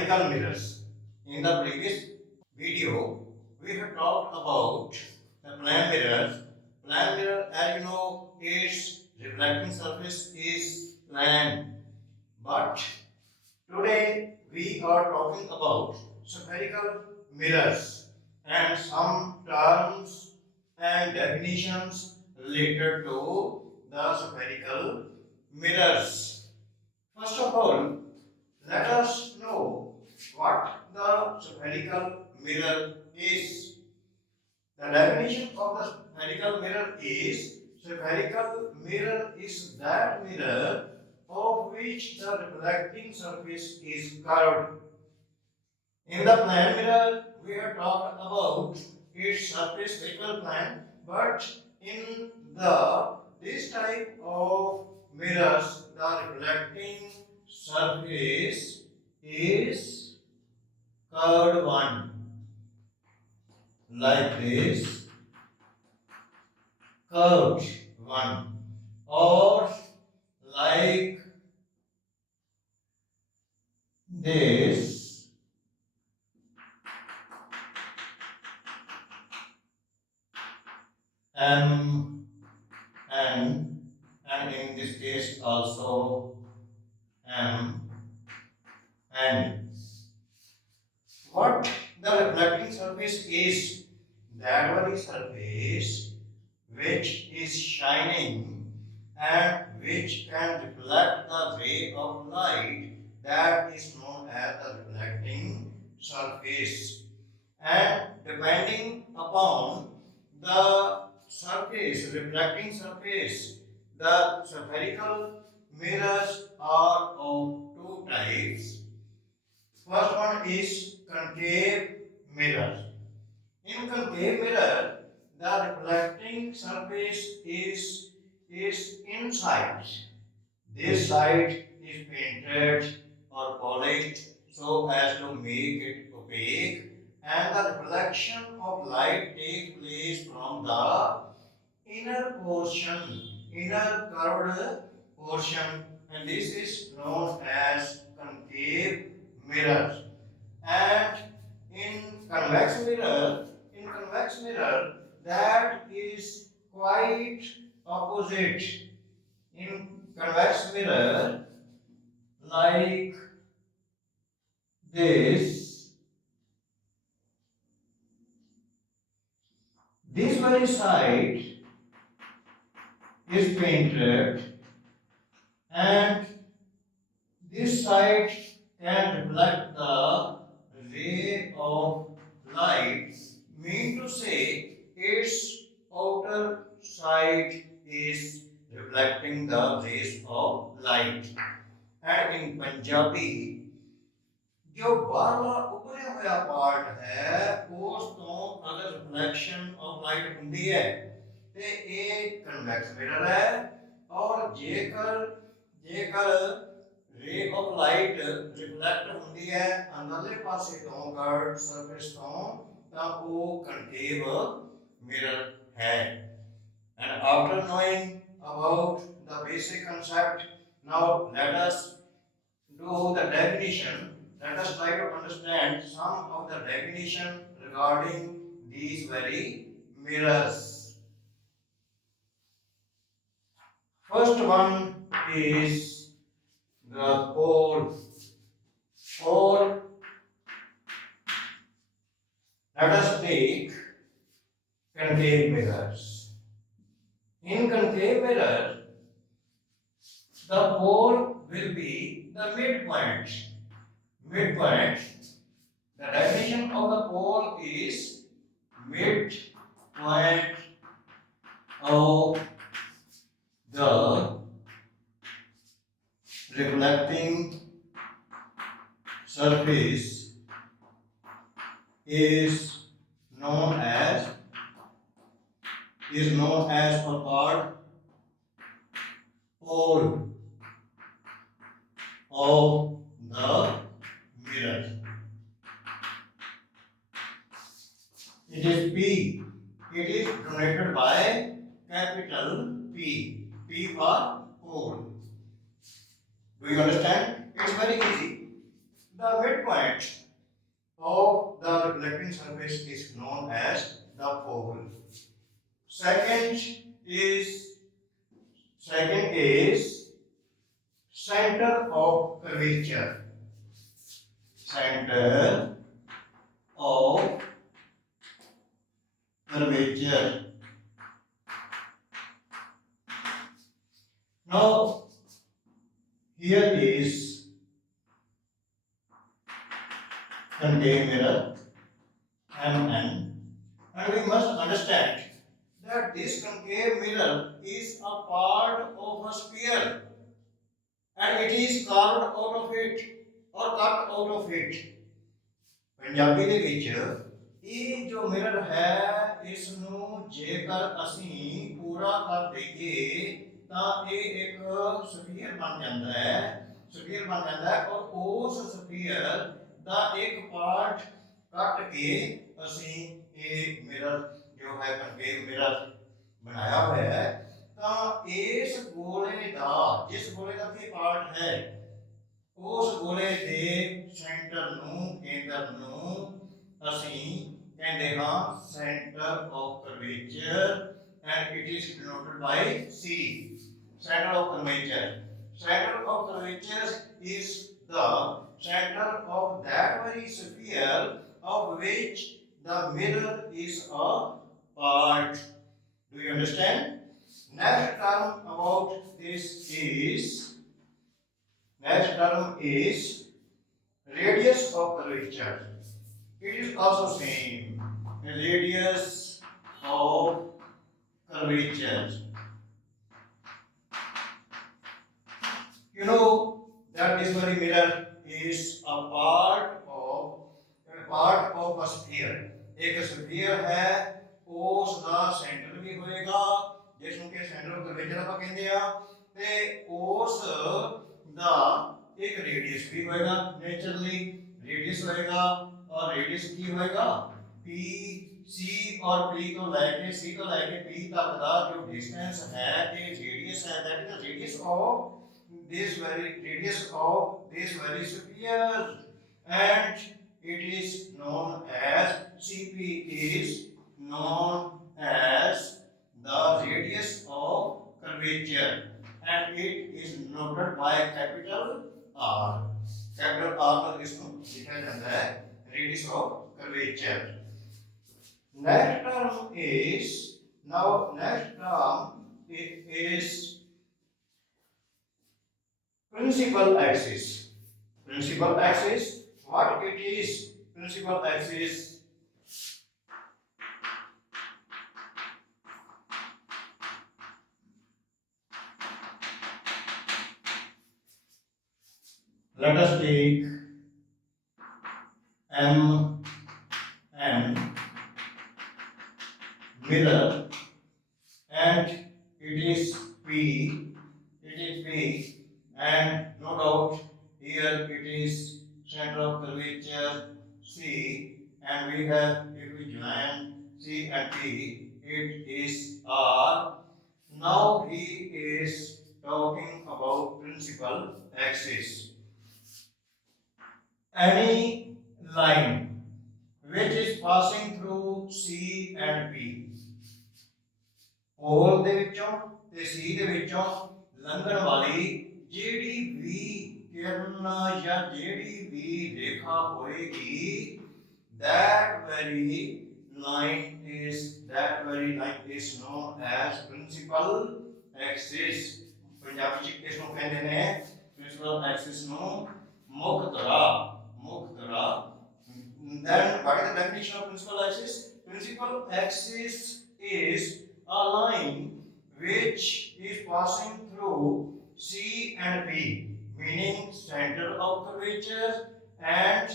spherical mirrors. In the previous video, we have talked about the plane mirror. Plane mirror, as you know, its reflecting surface is plane. But today we are talking about spherical mirrors and some terms and definitions related to the spherical mirrors. First of all, let us know what the spherical mirror is. The definition of the spherical mirror is: spherical mirror is that mirror of which the reflecting surface is curved. In the plane mirror, we have talked about its surface spherical plane, but in the this type of mirrors, the reflecting surface is curved one, like this, curved one, or like this, M N, and in this case also M N. What the reflecting surface is? That very surface which is shining and which can reflect the ray of light, that is known as the reflecting surface. And depending upon the surface, reflecting surface, the spherical mirrors are of two types. First one is concave mirror. In concave mirror, the reflecting surface is inside. This side is painted or polished so as to make it opaque, and the reflection of light takes place from the inner portion, inner curved portion, and this is known as concave mirror. And in convex mirror, that is quite opposite. In convex mirror, like this very side is painted, and this side can reflect the ray of light, mean to say its outer side is reflecting the rays of light. And in Punjabi, जो बारला उभरिया होया part है उस तो अगर reflection of light ਹੁੰਦੀ है ਤੇ ਇਹ ਕਨਵੈਕਸ ਮਿਰਰ ਹੈ ਔਰ ਜੇਕਰ ਰੇ ਆਫ ਲਾਈਟ ਰਿਫਲੈਕਟ ਹੁੰਦੀ ਹੈ ਅੰਦਰਲੇ ਪਾਸੇ ਤੋਂ ਕਰਵਡ ਸਰਫੇਸ ਤੋਂ ਤਾਂ ਉਹ ਕਨਕੇਵ ਮਿਰਰ ਹੈ and after knowing about the basic concept, now let us do the definition. Let us try to understand some of the definition regarding these very mirrors. First one is the pole. Pole. Let us take concave mirrors. In concave mirror, the pole will be the midpoint. Midpoint. The definition of the pole is midpoint of the reflecting surface is known as or called pole of the mirror. It is P. It is denoted by capital P. P for pole. Do you understand? It's very easy. The midpoint of the reflecting surface is known as the pole. Second is second is center of curvature. Center of curvature. Now here is concave mirror MN, and we must understand that this concave mirror is a part of a sphere and it is carved out of it or cut out of it. Punjabi ਦੇ ਵਿੱਚ ਇਹ ਜੋ mirror ਹੈ ਇਸ ਨੂੰ ਜੇਕਰ ਅਸੀਂ ਪੂਰਾ ਕਰ ਦਈਏ ਤਾਂ ਇਹ ਇੱਕ ਸਫੀਅਰ ਬਣ ਜਾਂਦਾ ਹੈ ਔਰ ਉਸ ਸਫੀਅਰ ਦਾ ਇੱਕ ਪਾਰਟ ਕੱਟ ਕੇ ਅਸੀਂ ਇਹ ਮਿਰਰ ਜੋ ਹੈ ਕਨਕੇਵ ਮਿਰਰ ਬਣਾਇਆ ਹੋਇਆ ਹੈ ਤਾਂ ਇਸ ਗੋਲੇ ਦਾ ਜਿਸ ਗੋਲੇ ਦਾ ਵੀ ਪਾਰਟ ਹੈ ਉਸ ਗੋਲੇ ਦੇ ਸੈਂਟਰ ਨੂੰ ਕੇਂਦਰ ਨੂੰ ਅਸੀਂ ਕਹਿੰਦੇ ਹਾਂ centre of curvature and it is denoted by C. Center of curvature. Center of curvature is the center of that very sphere of which the mirror is a part. Do you understand? Next term about this is radius of curvature. It is also same. Radius of curvature. You know that this very mirror is a part of a sphere. एक sphere है ਉਸ ਦਾ centre ਵੀ ਹੋਏਗਾ ਜਿਸ ਨੂੰ ਕਿ centre of curvature ਆਪਾਂ ਕਹਿੰਦੇ ਆ ਤੇ ਉਸ ਦਾ ਇੱਕ ਰੇਡੀਅਸ ਵੀ ਹੋਏਗਾ ਨੇਚਰਲੀ ਰੇਡੀਅਸ ਹੋਏਗਾ और रेडियस की होएगा p c और p तो लेके c तो लेके p तक का जो डिस्टेंस है ये रेडियस है that is the radius of this very sphere and it is known as cp is known as the radius of curvature and it is noted by capital R. Capital R पर इसको लिखा जाता है radius of curvature. Next term is principal axis. Principal axis, what it is? Principal axis let us take M mirror and it is P and no doubt here it is center of curvature C and we have if we join C and P it is R. Now he is talking about principal axis. Any line which is passing through C and P hole ਦੇ ਵਿੱਚੋਂ ਤੇ C ਦੇ ਵਿੱਚੋਂ ਲੰਘਣ ਵਾਲੀ ਜਿਹੜੀ ਵੀ ਕਿਰਨ ਜਾਂ ਜਿਹੜੀ ਵੀ ਰੇਖਾ ਹੋਏਗੀ that very line is known as principal axis. Punjabi ਚ ਕਿਸ ਨੂੰ ਕਹਿੰਦੇ ਨੇ principal axis ਨੂੰ ਮੁੱਖ ਧਰਾ. Then what is the definition of principal axis? Principal axis is a line which is passing through C and P, meaning center of curvature and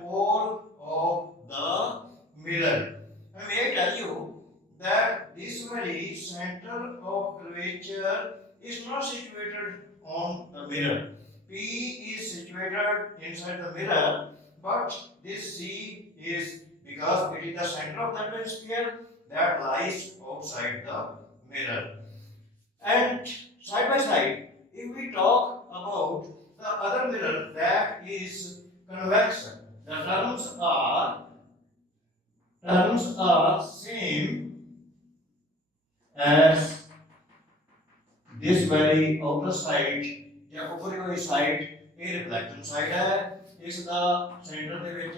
pole of the mirror. I may tell you that this very center of curvature is not situated on the mirror. P is situated inside the mirror, but this C is because it is the center of that sphere that lies outside the mirror. And side by side, if we talk about the other mirror that is convex. The terms are same as this very outer side ਜਾਂ ਉੱਪਰੀ ਹੋਈ side ਇਹ reflection side ਹੈ ਇਸ ਦਾ centre ਦੇ ਵਿੱਚ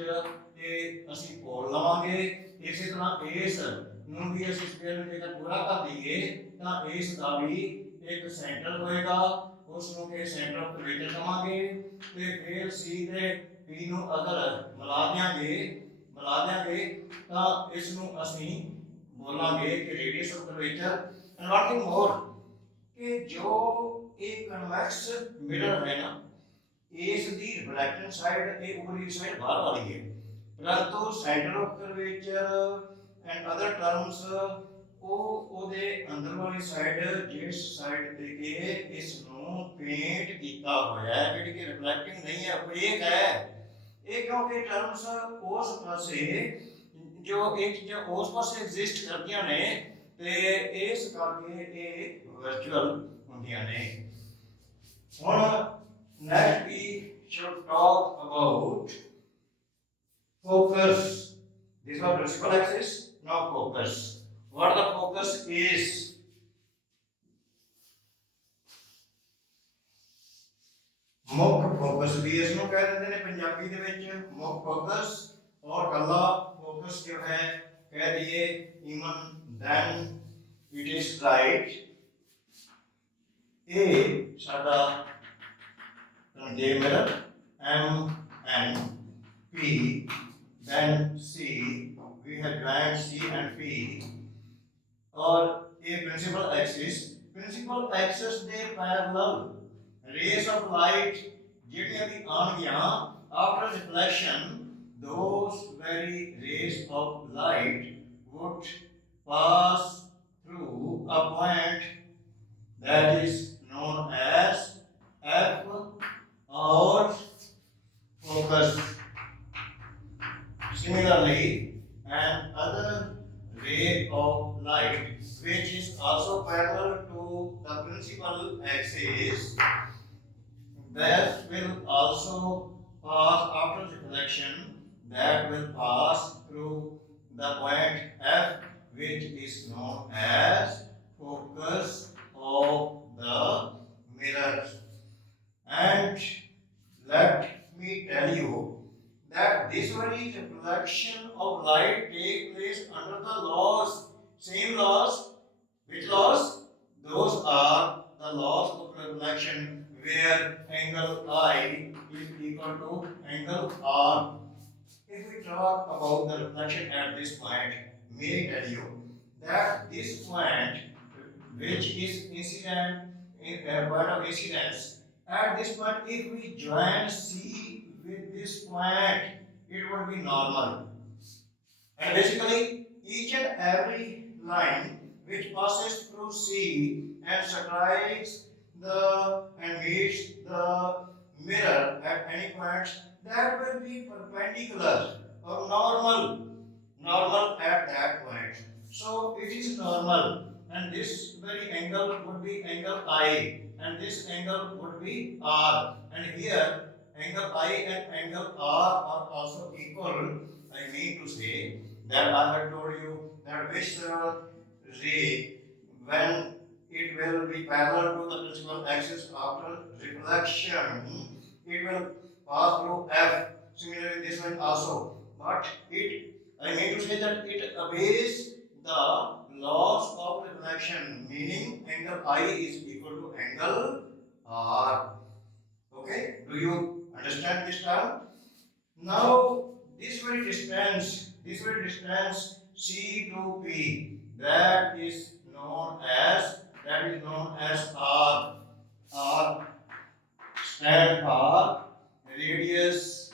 ਇਹ ਅਸੀਂ ਪੋਲ ਲਵਾਂਗੇ ਇਸੇ ਤਰ੍ਹਾਂ ਇਸ ਨੂੰ ਵੀ ਅਸੀਂ ਸਕੁਅਰ ਨੂੰ ਜੇਕਰ ਪੂਰਾ ਕਰ ਦਈਏ ਤਾਂ ਇਸ ਦਾ ਵੀ ਇੱਕ ਸੈਂਟਰ ਹੋਏਗਾ ਉਸ ਨੂੰ ਕਿ ਸੈਂਟਰ ਆਫ ਕਰਵੇਚਰ ਕਹਾਂਗੇ ਤੇ ਫਿਰ ਸੀ ਤੇ ਪੀ ਨੂੰ ਅਗਰ ਮਿਲਾ ਦਿਆਂਗੇ ਤਾਂ ਇਸ ਨੂੰ ਅਸੀਂ ਬੋਲਾਂਗੇ ਕਿ radius of curvature and one thing more कि जो एक कन्वेक्स मिरर है ना इस दी रिफ्लेक्टिंग साइड ए ऊपरी साइड बाहर वाली है परंतु centre of curvature and other terms ਉਹਦੇ ਅੰਦਰ ਵਾਲੀ ਸਾਈਡ ਜਿਸ ਸਾਈਡ ਤੇ ਕਿ ਇਸ ਨੂੰ ਪੇਂਟ ਕੀਤਾ ਹੋਇਆ ਹੈ ਜਿਹੜੀ ਕਿ ਰਿਫਲੈਕਟਿੰਗ ਨਹੀਂ ਹੈ opaque ਹੈ ਇਹ ਕਿਉਂਕਿ ਟਰਮਸ ਉਸ ਪਾਸੇ ਜੋ ਇਹ ਚੀਜ਼ਾਂ ਉਸ ਪਾਸੇ ਐਗਜ਼ਿਸਟ ਕਰਦੀਆਂ ਨੇ ਤੇ ਇਸ ਕਰਕੇ ਇਹ ਵਰਚੁਅਲ ਹੁੰਦੀਆਂ ਨੇ ਹੁਣ next we should talk about focus. This was principal axis, now focus. What the focus is? ਮੁੱਖ ਫੋਕਸ ਵੀ ਇਸ ਨੂੰ ਕਹਿ ਦਿੰਦੇ ਨੇ ਪੰਜਾਬੀ ਦੇ ਵਿੱਚ ਮੁੱਖ ਫੋਕਸ ਔਰ ਕੱਲਾ ਫੋਕਸ ਜੋ ਹੈ ਕਹਿ ਦਈਏ even then it is right A ਸਾਡਾ concave mirror M and P then C we have joined C and P or a principal axis ਦੇ parallel rays of light ਜਿਹੜੀਆਂ ਵੀ ਆਉਣਗੀਆਂ after reflection those very rays of light would pass through a point that is known as F or focus. Similarly, an other ray of light which is also parallel to the principal axis that will also pass after reflection that will pass through the point F which is known as focus of the mirror. And let me tell you that this very reflection of light take place under the laws, same laws. Which laws? Those are the laws of reflection where angle I is equal to angle R. If we talk about the reflection at this point, may I tell you that this point which is incident in a point of incidence at this point if we join C with this point it would be normal and basically each and every line which passes through C and strikes the and meets the mirror at any point that will be perpendicular or normal at that point. So it is normal and this very angle would be angle I and this angle would be R and here angle I and angle R are also equal. I mean to say that I have told you that which ray when it will be parallel to the principal axis after reflection it will pass through F. Similarly this one also but I mean to say that it obeys the laws of reflection meaning angle I is equal to angle R. Okay, do you understand this term? Now this very distance C to P that is known as R. R stand for radius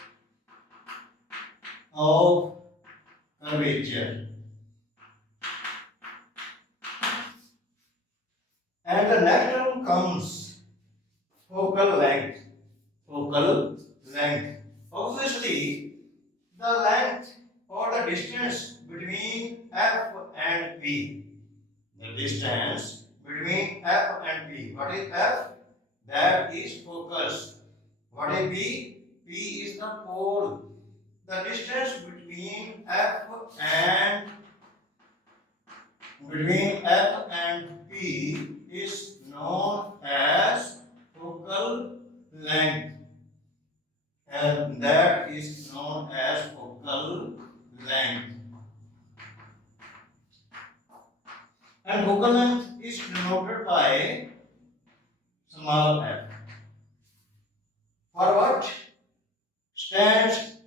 of curvature. And the next term comes focal length. Obviously, the length or the distance between F and P. The distance between F and P. What is F? That is focus. What is P? P is the pole. The distance between F and P is known as focal length, and that is known as focal length. And focal length is denoted by small f. For what stands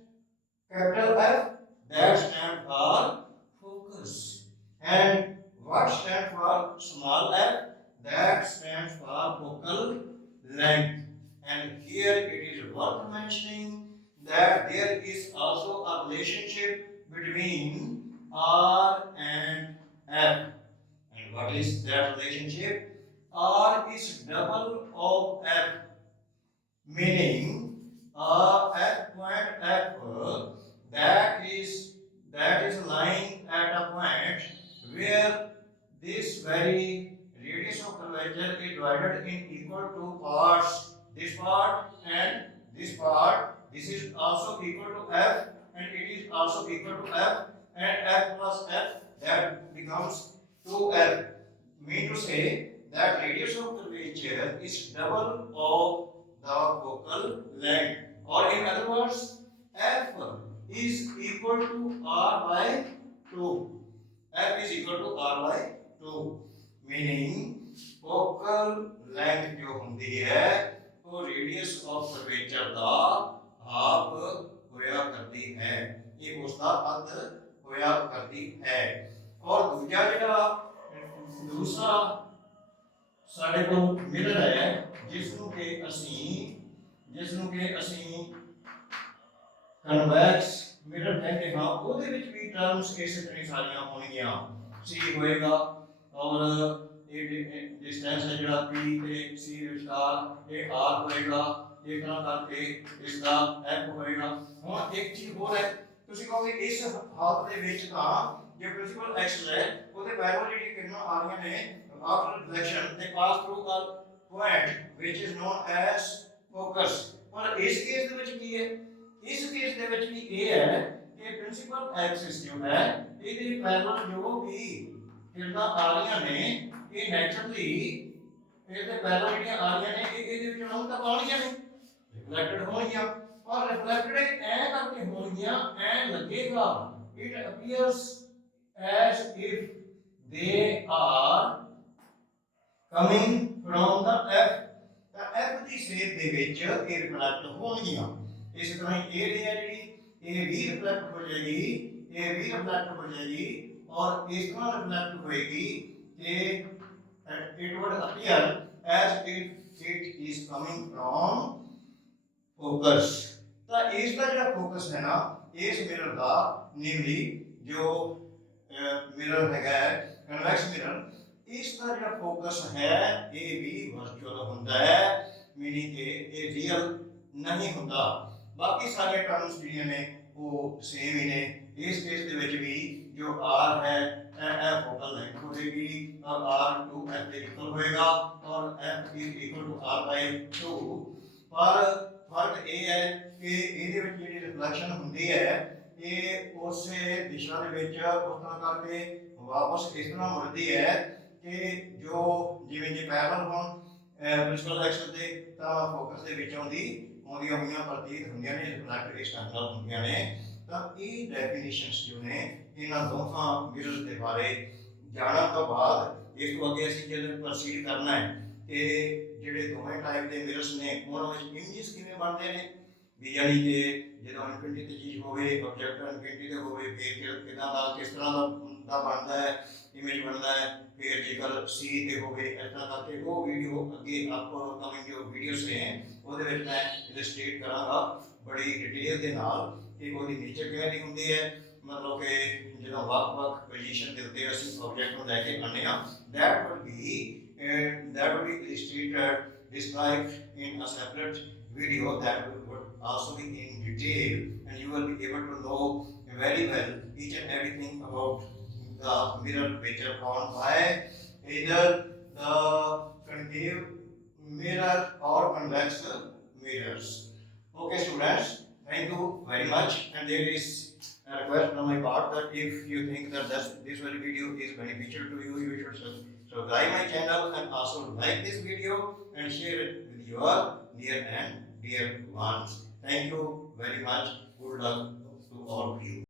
capital F? That stands for focus. And what stands for small f? That stands for focal length. And here it is worth mentioning that there is also a relationship between R and F. And what is that relationship? R is double of F, meaning at point F that is lying at a point where this very radius of curvature is divided in equal two parts. This part and this part. This is also equal to F, and it is also equal to F, and F plus F, that becomes 2F. Mean to say that radius of curvature is double of the focal length, or in other words, F is equal to R by 2. F is equal to R by 2, meaning focal length जो होती है वो radius of curvature का half होया करती है, ये उसका अर्ध होया करती है। और दूसरा ਸਾਡੇ ਕੋਲ ਮਿਰਰ ਹੈ ਜਿਸ ਨੂੰ ਕਿ ਅਸੀਂ ਕਨਵੈਕਸ ਮਿਰਰ ਕਹਿੰਦੇ ਹਾਂ। ਉਹਦੇ ਵਿੱਚ ਵੀ ਟਰਮਸ ਇਸੇ ਤਰ੍ਹਾਂ ਸਾਰੀਆਂ ਹੋਣਗੀਆਂ। C ਹੋਏਗਾ ਔਰ ਇਹ ਡਿਸਟੈਂਸ ਹੈ ਜਿਹੜਾ P ਤੇ C ਦੇ ਵਿਚਕਾਰ ਇਹ R ਹੋਏਗਾ। ਇਸ ਤਰ੍ਹਾਂ ਕਰਕੇ ਇਸ ਦਾ F ਹੋਏਗਾ। ਹੁਣ ਇੱਕ ਚੀਜ਼ ਹੋਰ ਹੈ, ਤੁਸੀਂ ਕਹੋਗੇ ਇਸ ਹਾਲਤ ਦੇ ਵਿੱਚ ਤਾਂ ਜੇ ਪ੍ਰਿੰਸੀਪਲ ਐਕਸ ਹੈ ਉਹਦੇ ਪੈਰਲਲ ਜਿਹੜੀ ਕਿਰਨਾਂ ਆ ਰਹੀਆਂ ਨੇ after reflection they pass through a point which is known as focus। ਪਰ ਇਸ ਕੇਸ ਦੇ ਵਿੱਚ ਕੀ ਹੈ? ਇਸ ਕੇਸ ਦੇ ਵਿੱਚ ਵੀ ਇਹ ਹੈ ਕਿ ਪ੍ਰਿੰਸੀਪਲ ਐਕਸਿਸ ਜੋ ਹੈ ਇਹਦੇ ਪੈਰਲਲ ਜੋ ਵੀ ਕਿਰਨਾਂ ਆ ਰਹੀਆਂ ਨੇ ਇਹ ਨੈਚੁਰਲੀ ਇਹਦੇ ਪੈਰਲਲ ਜਿਹੜੀਆਂ ਆ ਰਹੀਆਂ ਨੇ ਇਹਦੇ ਵਿੱਚ ਰੰਗ ਤਾਂ ਪਾਉਣੀਆਂ ਨੇ, ਰਿਫਲੈਕਟਡ ਹੋਣਗੀਆਂ। ਔਰ ਰਿਫਲੈਕਟਡ ਐ ਕਰਕੇ ਹੋਣਗੀਆਂ ਐ ਲੱਗੇਗਾ it appears as if they are coming from the F। ਤਾਂ F ਦੀ ਸ਼ੇਪ ਦੇ ਵਿੱਚ ਇਹ ਰਿਫਲੈਕਟ ਹੋਣਗੀਆਂ। ਇਸ ਤਰ੍ਹਾਂ ਹੀ ਇਹ ਰੇ ਹੈ ਜਿਹੜੀ ਇਹ ਵੀ ਰਿਫਲੈਕਟ ਹੋ ਜਾਏਗੀ, ਇਹ ਵੀ ਰਿਫਲੈਕਟ ਹੋ ਜਾਏਗੀ ਔਰ ਇਸ ਤਰ੍ਹਾਂ ਰਿਫਲੈਕਟ ਹੋਏਗੀ ਕਿ it would appear as if it is coming from focus। ਤਾਂ ਇਸ ਦਾ ਜਿਹੜਾ ਫੋਕਸ ਹੈ ਨਾ ਇਸ ਮਿਰਰ ਦਾ ਨਿਮਲੀ ਜੋ ਮਿਰਰ ਹੈਗਾ ਕਨਵੈਕਸ ਮਿਰਰ, ਇਸ ਦਾ ਜਿਹੜਾ ਫੋਕਸ ਹੈ ਇਹ ਵੀ ਵਰਚੁਅਲ ਹੁੰਦਾ ਹੈ, ਮੀਨਿੰਗ ਕਿ ਇਹ ਰੀਅਲ ਨਹੀਂ ਹੁੰਦਾ। ਬਾਕੀ ਸਾਰੇ ਟਰਮਸ ਜਿਹੜੀਆਂ ਨੇ ਉਹ ਸੇਮ ਹੀ ਨੇ। ਇਸ ਕੇਸ ਦੇ ਵਿੱਚ ਵੀ ਜੋ R ਹੈ ਇਹ ਫੋਕਲ ਲੈਂਥ ਹੋਏਗੀ ਔਰ R 2F ਦੇ ਇਕੁਅਲ ਹੋਏਗਾ ਔਰ F is equal to R by 2। ਪਰ ਫਰਕ ਇਹ ਹੈ ਕਿ ਇਹਦੇ ਵਿੱਚ ਜਿਹੜੀ ਰਿਫਲੈਕਸ਼ਨ ਹੁੰਦੀ ਹੈ ਇਹ ਉਸੇ ਦਿਸ਼ਾ ਦੇ ਵਿੱਚ ਉਸ ਤਰ੍ਹਾਂ ਕਰਕੇ ਵਾਪਸ ਇਸ ਤਰ੍ਹਾਂ ਮੁੜਦੀ ਹੈ ਕਿ ਜੋ ਜਿਵੇਂ ਜੇ ਪੈਰਲਲ ਹੋਣ ਪ੍ਰਿੰਸੀਪਲ ਐਕਸਿਸ ਦੇ ਤਾਂ ਫੋਕਸ ਦੇ ਵਿੱਚ ਆਉਂਦੀਆਂ ਹੋਈਆਂ ਪ੍ਰਤੀਤ ਹੁੰਦੀਆਂ ਨੇ, ਰਿਫਲੈਕਟ ਇਸ ਤਰ੍ਹਾਂ ਨਾਲ ਹੁੰਦੀਆਂ ਨੇ। ਤਾਂ ਇਹ ਡੈਫੀਨੇਸ਼ਨਸ ਜੋ ਨੇ ਇਹਨਾਂ ਦੋਹਾਂ ਮਿਰਰਸ ਦੇ ਬਾਰੇ ਜਾਣਨ ਤੋਂ ਬਾਅਦ ਇਸ ਤੋਂ ਅੱਗੇ ਅਸੀਂ ਜਦੋਂ ਪ੍ਰੋਸੀਡ ਕਰਨਾ ਹੈ ਕਿ ਜਿਹੜੇ ਦੋਵੇਂ ਟਾਈਪ ਦੇ ਮਿਰਰਸ ਨੇ ਉਹਨਾਂ ਵਿੱਚ ਇਮੇਜਸ ਕਿਵੇਂ ਬਣਦੇ ਨੇ, ਵੀ ਯਾਨੀ ਕਿ ਜਦੋਂ ਇਨਫਿਨਿਟੀ ਤੇ ਚੀਜ਼ ਹੋਵੇ ਆਬਜੈਕਟ ਇਨਫਿਨਿਟੀ ਤੇ ਹੋਵੇ ਫਿਰ ਕਿਦਾਂ ਦਾ ਕਿਸ ਤਰ੍ਹਾਂ ਦਾ ਬਣਦਾ ਹੈ ਇਮੇਜ ਬਣਦਾ ਹੈ, ਫਿਰ ਜੇਕਰ ਸੀ ਤੇ ਹੋਵੇ ਇਸ ਤਰ੍ਹਾਂ ਕਰਕੇ ਉਹ ਵੀਡੀਓ ਅੱਗੇ ਅਪਕਮਿੰਗ ਜੋ ਵੀਡੀਓਸ ਨੇ ਉਹਦੇ ਵਿੱਚ ਮੈਂ ਇਲਸਟ੍ਰੇਟ ਕਰਾਂਗਾ ਬੜੀ ਡਿਟੇਲ ਦੇ ਨਾਲ ਕਿ ਉਹਦੀ ਨੇਚਰ ਕਿਵੇਂ ਦੀ ਹੁੰਦੀ ਹੈ। ਮਤਲਬ ਕਿ ਜਦੋਂ ਵੱਖ-ਵੱਖ ਪੋਜੀਸ਼ਨ ਦੇ ਉੱਤੇ ਅਸੀਂ ਆਬਜੈਕਟ ਨੂੰ ਲੈ ਕੇ ਆਉਂਦੇ ਹਾਂ that would be illustrated described in a separate video that would also be in detail, and you will be able to know very well each and everything about the mirror which are formed by either the concave mirror or convex mirrors। much, and there is a request on my part that if you think that this very video is beneficial to you, you should subscribe my channel and also like this video and share it with your near and dear ones. Thank you very much. Good luck to all of you.